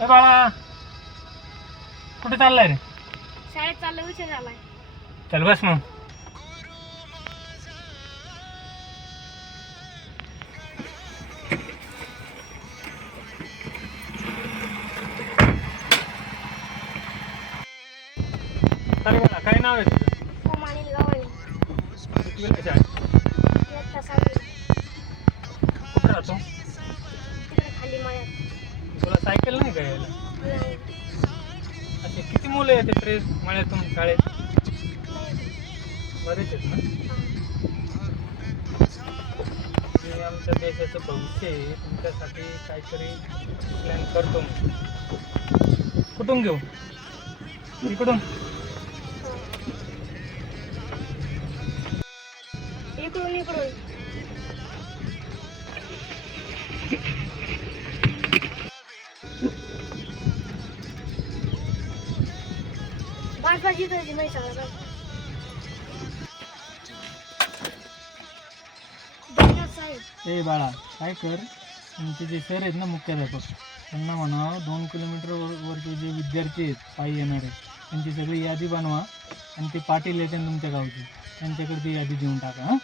ए बाळा कुठे चाललाय रे? शाळेत चाललं उशीर झालाय. चल बस मग. अरे बाळा काय नाव आहे तुझं? कितवीला आहे शाळेत? तुला सायकल नाही का यायला? असे किती मुलं येते फ्रेश मळ्यातून शाळेत? बरेच आहेत ना? मी आमच्या देशाचं भविष्य आहे. तुमच्यासाठी काहीतरी प्लॅन करतो मी. कुठून घेऊ? इकडून. इकडून इकडून. बस बस इथं होती ए बाळा काय कर? तुमचे जे सर आहेत ना मुख्याध्यापक त्यांना म्हणा दोन किलोमीटर वर वरचे जे विद्यार्थी आहेत पायी येणारे त्यांची सगळी यादी बनवा आणि ते पाटील येते तुमच्या गावची. त्यांच्याकडे ती यादी देऊन टाका हां?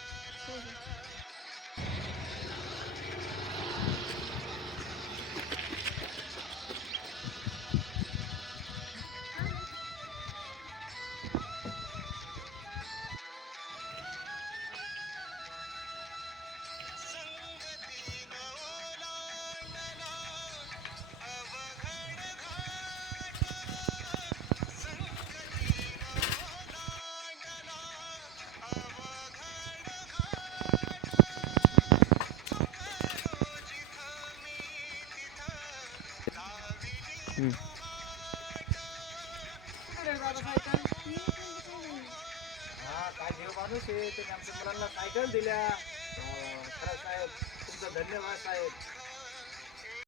माणूस आहे. त्याने आमच्या मुलांना सायकल दिल्या. अं, खरं साहेब तुमचा धन्यवाद साहेब.